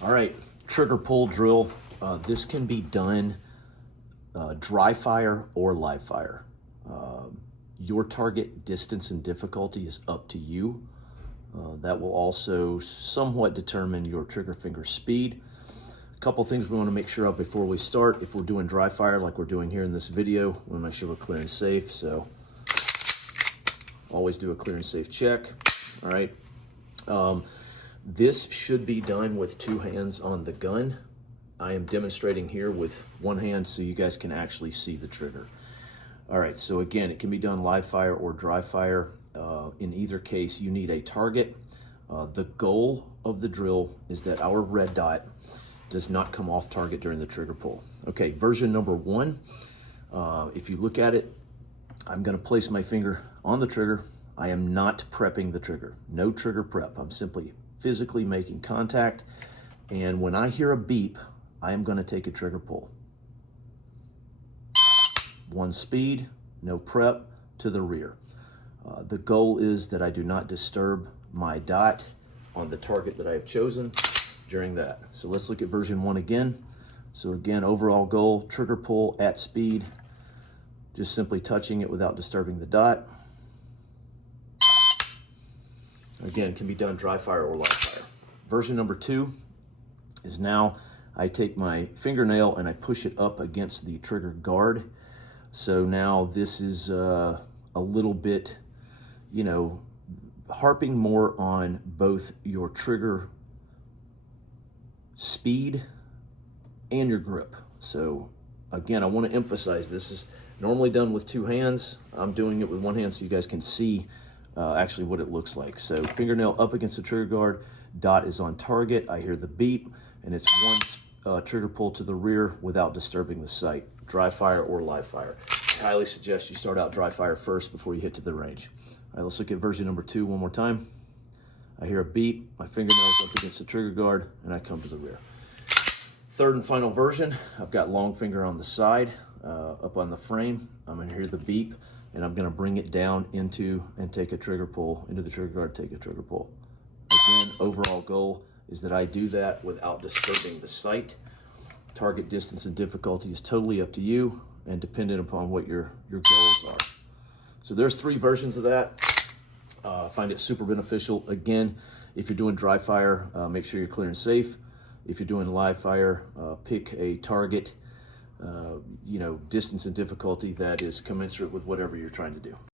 All right, trigger pull drill. This can be done dry fire or live fire. Your target distance and difficulty is up to you. That will also somewhat determine your trigger finger speed. A couple things we want to make sure of before we start. If we're doing dry fire like we're doing here in this video, we want to make sure we're clear and safe. So always do a clear and safe check. All right. This should be done with two hands on the gun. I am demonstrating here with one hand so you guys can actually see the trigger. All right, so again, it can be done live fire or dry fire. In either case, you need a target. The goal of the drill is that our red dot does not come off target during the trigger pull. Okay, version number one. If you look at it, I'm gonna place my finger on the trigger. I am not prepping the trigger. No trigger prep. I'm simply physically making contact. And when I hear a beep, I am gonna take a trigger pull. One speed, no prep, to the rear. The goal is that I do not disturb my dot on the target that I have chosen during that. So let's look at version one again. So again, overall goal, trigger pull at speed, just simply touching it without disturbing the dot. Again, can be done dry fire or live fire. Version number two is now I take my fingernail and I push it up against the trigger guard. So now this is a little bit, you know, harping more on both your trigger speed and your grip. So again, I want to emphasize this is normally done with two hands. I'm doing it with one hand so you guys can see actually what it looks like. So fingernail up against the trigger guard, dot is on target. I hear the beep, and it's one trigger pull to the rear without disturbing the sight. Dry fire or live fire. I highly suggest you start out dry fire first before you hit to the range. All right, let's look at version number two one more time. I hear a beep, my fingernail's up against the trigger guard, and I come to the rear. Third and final version, I've got long finger on the side, up on the frame. I'm gonna hear the beep, and I'm gonna bring it down into and take a trigger pull, into the trigger guard, take a trigger pull. Again, overall goal is that I do that without disturbing the sight. Target distance and difficulty is totally up to you and dependent upon what your goals are. So there's three versions of that. I find it super beneficial. Again, if you're doing dry fire, make sure you're clear and safe. If you're doing live fire, pick a target, distance and difficulty that is commensurate with whatever you're trying to do.